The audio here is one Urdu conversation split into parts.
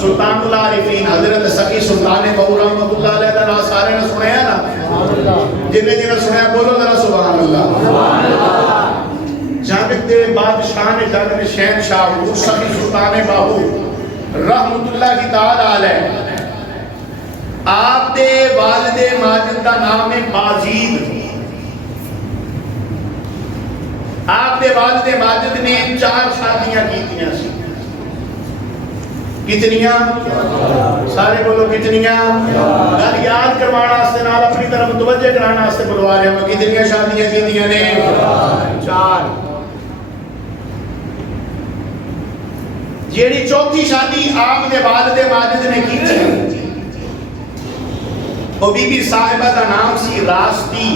سلطان العارفین حضرت سقی سلطان بہو رحمۃ اللہ علیہ کا نام سارے نے سنیا نا؟ جنہیں جنہیں سنیا بولو ذرا سبحان اللہ۔ جنگ دے بادشاہ نے جنگ نے شہنشاہ حضور سقی سلطان بہو رحمۃ اللہ کی تعالی علیہ آپ دے والد ماجد کا نام ہے بازید۔ آپ دے والد ماجد نے 4 شادیاں کیتیاں سی۔ کتنیاں؟ سارے بولو کتنیاں؟ گل یاد کروانا واسطے نال اپنی طرف توجہ کرانا واسطے بلوا رہے ہوں۔ کتنیاں شادیاں کیتیاں نے؟ 4۔ جیڑی چوتھی شادی آپ دے والد ماجد نے کی تھی وہ بی بی صاحبہ دا نام سی راستی۔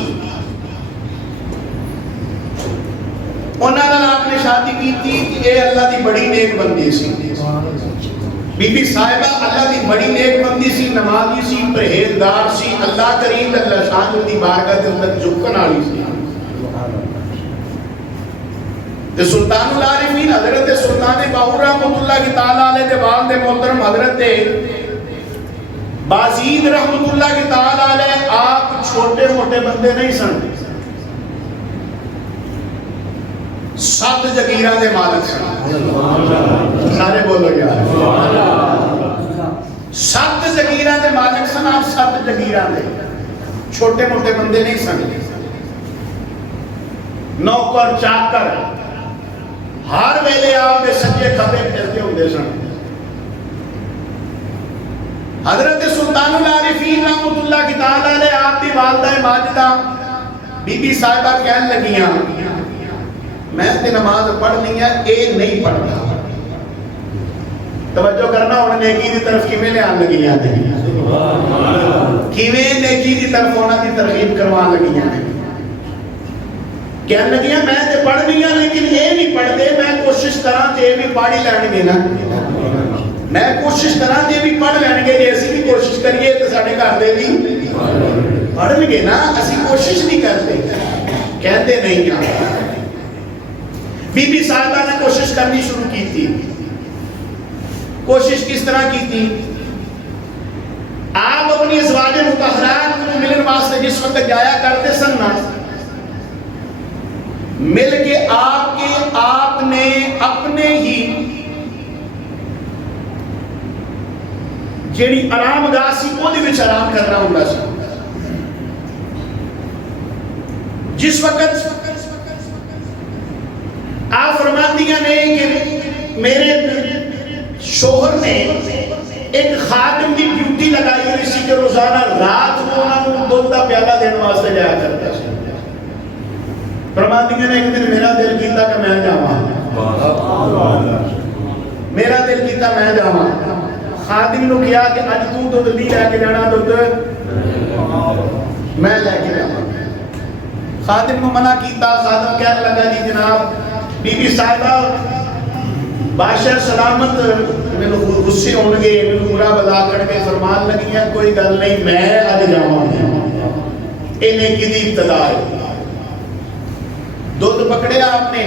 انہاں نال آپ نے شادی کی تھی کہ اے اللہ دی بڑی نیک بندی سی۔ بی بی صاحبہ اللہ دی بڑی نیک بندی سی، نمازی سی، پرہیزگار سی، اللہ کریم اللہ شان دی بارگاہ دے اندر جھکن والی سی۔ تے سلطان العارفین حضرت سلطان بہو رحمۃ اللہ کی تعالی علیہ دے والد محترم حضرت بازید رحمۃ اللہ کی تعالی علیہ آپ چھوٹے موٹے بندے نہیں سن، 7 جگیراں دے مالک سن۔ سارے بولو یار 7 جگیراں دے مالک سن آپ، 7 جگیراں دے چھوٹے موٹے بندے نہیں سن۔ نوکر چاکر ہر ویلے آپ دے سجے کھبے پھرتے ہوندے سن۔ حضرت سلطان العارفین رحمۃ اللہ کی تعالی علیہ آپ دی والدہ ماجدہ بی بی صاحبہ کہنے لگیاں میں تے نماز پڑھنی ہے، اے نہیں پڑھتا۔ توجہ کرنا، انہوں نے نیکی دی طرف کیویں لے آن لگیاں نے؟ کیویں نیکی دی طرف انہاں دی ترغیب کروان لگیاں نے؟ کہنے لگیاں میں تے پڑھنی ہے لیکن اے نہیں پڑھتے، میں کوشش کراں تے بھی پڑھ ہی لین گے نا، میں کوشش کراں تے بھی پڑھ لین گے، جے اسی بھی کوشش کریے تے ساڈے گھر دے بھی پڑھ لیں گے نا، اسی کوشش نہیں کرتے، کہتے نہیں ہیں۔ بی بی صاحبہ نے کوشش کرنی شروع کی تھی۔ کوشش کس طرح کی تھی؟ آپ اپنی ازواج مطہرات کو ملن واسطے جس وقت جایا کرتے سن نا، مل کے آپ نے اپنے ہی جیڑی آرام گاہ سی وہ دے وچ آرام کرنا ہوندا سی۔ جس وقت آپ فرماندیاں نے کہ میرے شوہر نے ایک خادم دی ڈیوٹی لگائی ہوئی سی کہ روزانہ رات کو انہوں دودھ دا پیالہ دینے واسطے جایا کرتا سی۔ فرماندیاں نے ایک دن میرا دل کیتا کہ میں جاواں، میرا دل کیتا میں جاواں۔ خادم نو کیا کہ اج تو دودھ نہیں لے کے جانا، دودھ میں لے کے جاواں۔ خادم کو منع کیتا، خادم کہنے لگا جی جناب بی بی صاحبہ بادشاہ سلامت میرے غصے ہون گے، میرے برا بلا کر کے فرمان لگی ہے کوئی گل نہیں میں اج جاواں گا۔ اے نیکی دی ابتدا ہے۔ دودھ پکڑیا آپ نے،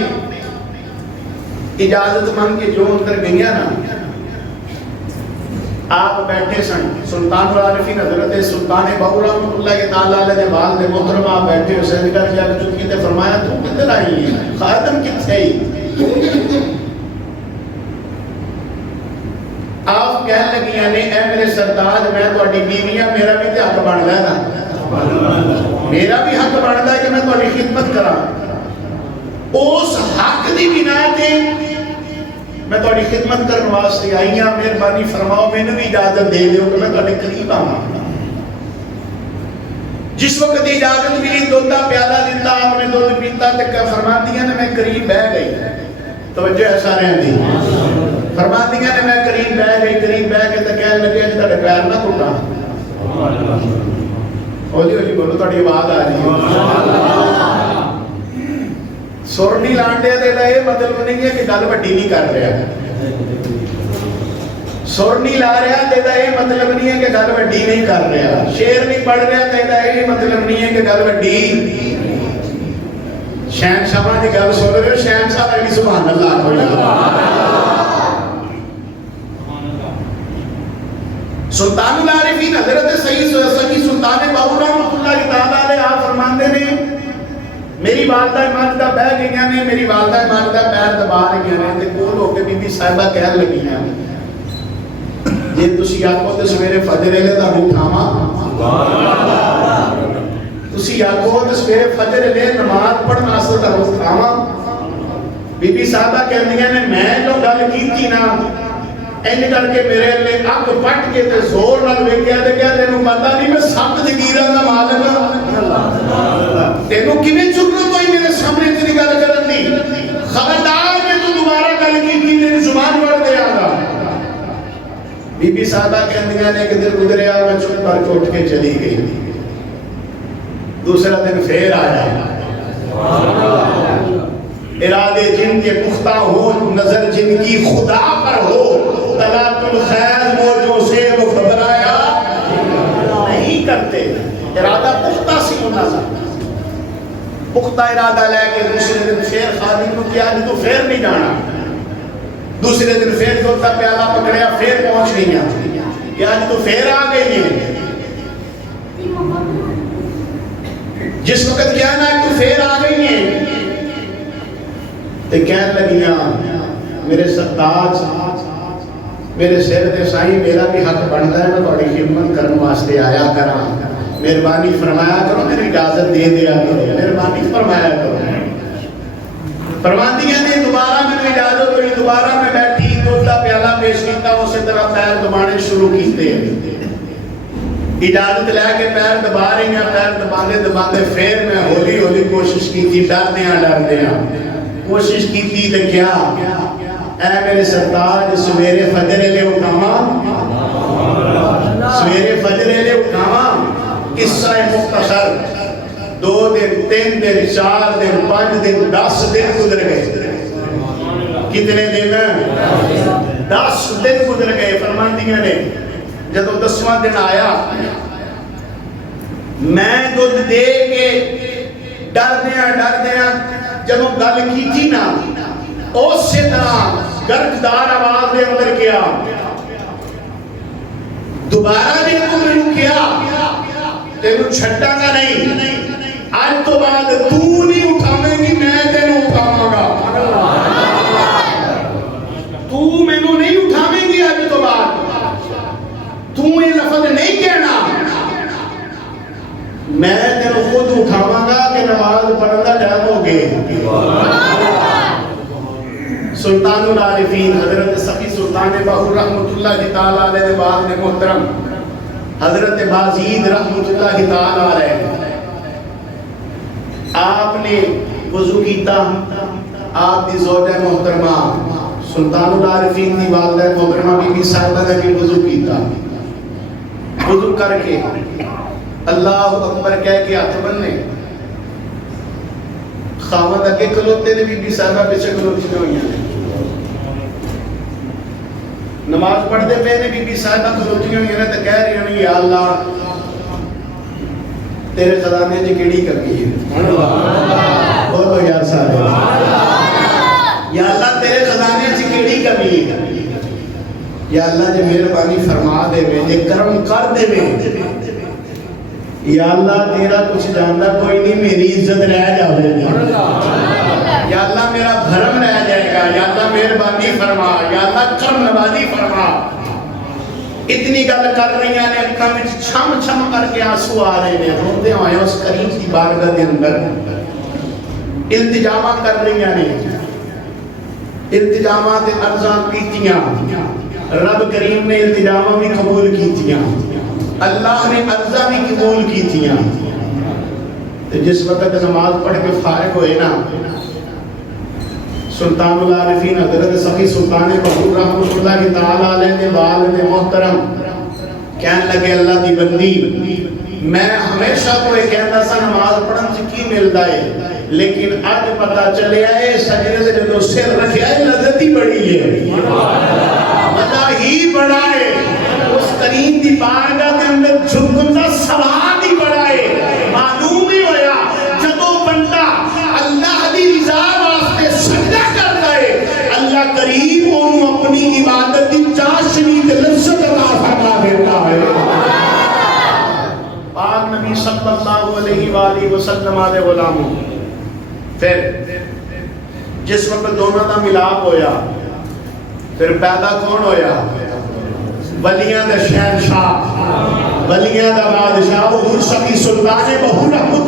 اجازت مانگ کے جو اندر گئیاں نا، آپ بیٹھے سن، سلطان العارفین حضرت سلطان بہو رحمۃ اللہ کے تعالی علیہ دے والد محترم آپ بیٹھے ہو، سجدہ کر کے چٹکی تے فرمایا تو کدھر آئی ہے؟ خادم کتھے ہی؟ آپ کہنے لگیاں نے اے میرے سردار میں تہاڈی بیویاں، میرا بھی تے حق بندا ہے نا، میرا بھی حق بندا ہے کہ میں تہاڈی خدمت کراں۔ اس حق دی بنا تے میں تہاڈی خدمت کرن واسطے آئی ہاں، مہربانی فرماؤ مینوں بھی اجازت دے دیو کہ میں تہاڈے قریب آواں۔ جس وقت اجازت ملی دودھ دا پیالہ دیتا، آپ نے دودھ پیتا تے فرماندیاں نے میں قریب بہ گئی۔ توجہ ہے سارے دی، فرماندیاں نے میں قریب بہ گئی، قریب بہ کے تے کہنے لگے کہ تہاڈے پیر نہ ٹوٹا۔ ہولی ہولی بولو، تہاڈی آواز آ رہی ہے۔ سر نہیں لانڈے دے یہ مطلب نہیں ہے کہ گل وڈی نہیں کر رہا، سر نہیں لا رہا تے یہ مطلب نہیں ہے کہ گل وڈی نہیں کر رہا، شعر نہیں پڑھ رہا تے یہ مطلب نہیں ہے کہ گل وڈی۔ شہنشاہ کی گل سن رہے ہو، شہنشاہ کی سبحان اللہ۔ گئی نے میری والدہ ماجدہ پیر دبا رہی ہیں تے کول ہو کے بی بی صاحبہ کہن لگی ہیں جے تسی آکھو تے سویرے فجر ویلے دا اٹھاواں تسی آکھو تے سویرے فجر ویلے نماز پڑھن واسطے دا اٹھاواں بی بی صاحبہ کہندیاں نے میں جو گل کیتی نا این کر کے میرے لے اگ پٹ کے تے زور نال ویکھیا تے کہیا تینوں پتہ نہیں میں سب جگیراں دا مالک ہاں تینوں کیویں ضرورت ہوئی میرے سامنے تیری گل کرن دی خبردار میں تو دوبارہ گل کیتی تیری زبان وڑ دے آگا بی بی صاحبہ کہندیاں نے کہ دن گزریا میں چپ کر کے اٹھ کے چلی گئی دوسرا دن پھر آیا ارادے جن کے پختہ ہو نظر جن کی خدا پر ہو طلاق الخیر موجوں سے وہ گھبرایا نہیں کرتے ارادہ پختہ سی ہونا چاہتا پختہ ارادہ لے کے دوسرے دن پھر خادم کو کیا نہیں تو پھر نہیں جانا دوسرے دن پھر چوتھا پیالہ پکڑیا پھر پہنچ گئی ہیں کیا نہیں تو پھر آ گئی ہیں جس وقت کیا نا تو پھر آ گئی ہیں تے کہن لگیاں میرے سرتاج میرے سر تے سائیں میرا بھی حق بنتا ہے میں تھوڑی خدمت کرنے واسطے آیا کراں مہربانی فرمایا کرو میری اجازت دے دیا کرو مہربانی فرمایا کرو فرماندیاں نے دوبارہ میں اجازت ہوئی دوبارہ میں بیٹھی دوسرا پیالہ پیش کیتا اسی طرح پیر دبانے شروع کیتے اجازت لے کے پیر دبا رہی ہیں پیر دباندے دباندے پھر میں ہولی ہولی کوشش کی تھی ڈردیاں کوشش کی تھی تے کیا اے میرے سرتاج سویرے فجر لے اٹھاواں سویرے فجر لے اٹھاواں قصہ مختصر 2 دن 3 دن 4 دن 5 دن 10 دن گزر گئے کتنے دن 10 دن گزر گئے فرماندیاں نے جب 10واں دن آیا میں دودھ دے کے ڈردیاں جب گل کی تھی نا اسی طرح گرجدار آواز دے اندر کیا دوبارہ دے تو میں کیا تینوں چھٹا گا نہیں آج تو بعد تو نہیں اٹھاویں گی میں تینوں اٹھاواں گا تو مینوں نہیں اٹھاویں گی آج تو بعد تو یہ لفظ نہیں کہنا میں تینوں خود اٹھاواں گا کہ نماز پڑھن دا ٹائم ہو گئے سلطان العارفین حضرت سخی سلطان باہور رحمت اللہ تعالیٰ علیہ بعد نے محترم حضرت بازید رحمت اللہ تعالیٰ علیہ آپ نے وضو کیتا آپ دی زوجہ محترمہ سلطان العارفین دی والدہ محترمہ بی بی صاحبہ نے بھی وضو کیتا وضو کر کے اللہ اکبر کہہ کے ہاتھ بننے خاوند اگے کھلوتے نے بی بی صاحبہ پیچھے کھلوتی ہوئی ہیں نماز پڑھ دے پہ نے بی بی صاحبہ کھلوتی ہوئی ہیں تو کہہ رہی ہیں یا اللہ تیرے خزانے جی کیڑی کمی ہے بولو یا سارے یا اللہ تیرے خزانے جی کیڑی کمی ہے یا اللہ جی مہربانی فرما دے میں جی کرم کر دے میں یا اللہ تیرا کچھ جانتا کوئی نہیں میری عزت رہ جاوے یا اللہ میرا بھرم رہ جائے گا یا اللہ مہربانی فرما یا اللہ کرم نوازی فرما اتنی گل کر رہی ہیں اکھاں وچ چھم چھم کر کے آنسو آ رہے ہیں روندے ہوئے اس کریم کی بارگاہ کے اندر التجامات کر رہی ہیں التجامات ارزاں کیتیاں رب کریم نے التجامات بھی قبول کیتیاں اللہ نے عرضہ بھی قبول کی تھیاں جس وقت نماز پڑھ کے فارغ ہوئے نا سلطان العارفین حضرت سخی سلطان باہور رحمت اللہ کی تعالیٰ علیہ والد محترم کہنے لگے اللہ دی بندی میں ہمیشہ تو یہ کہتا سا نماز پڑھن سے کی ملتا ہے لیکن آج پتا چلے آئے سجدے سے جو سر رکھے آئے لذت ہی بڑی ہے مزہ ہی بڑا ہے اس کریم دی بارگاہ کے اندر جھکن کا سوال ہی بڑا ہے معلوم ہی ہویا جدو بندہ اللہ دی رضا واسطے سجدہ کرتا ہے اللہ کریم انہوں اپنی عبادت دی چاشنی تے لذت عطا فرما دیتا ہے پاک نبی صلی اللہ علیہ وآلہ وسلم علیہ غلاموں پھر جس وقت دونوں دا ملاپ ہویا پھر پیدا کون ہویا ولیاں دا شہنشاہ ولیاں دا بادشاہ حضور سقی سلطان بہو رحمت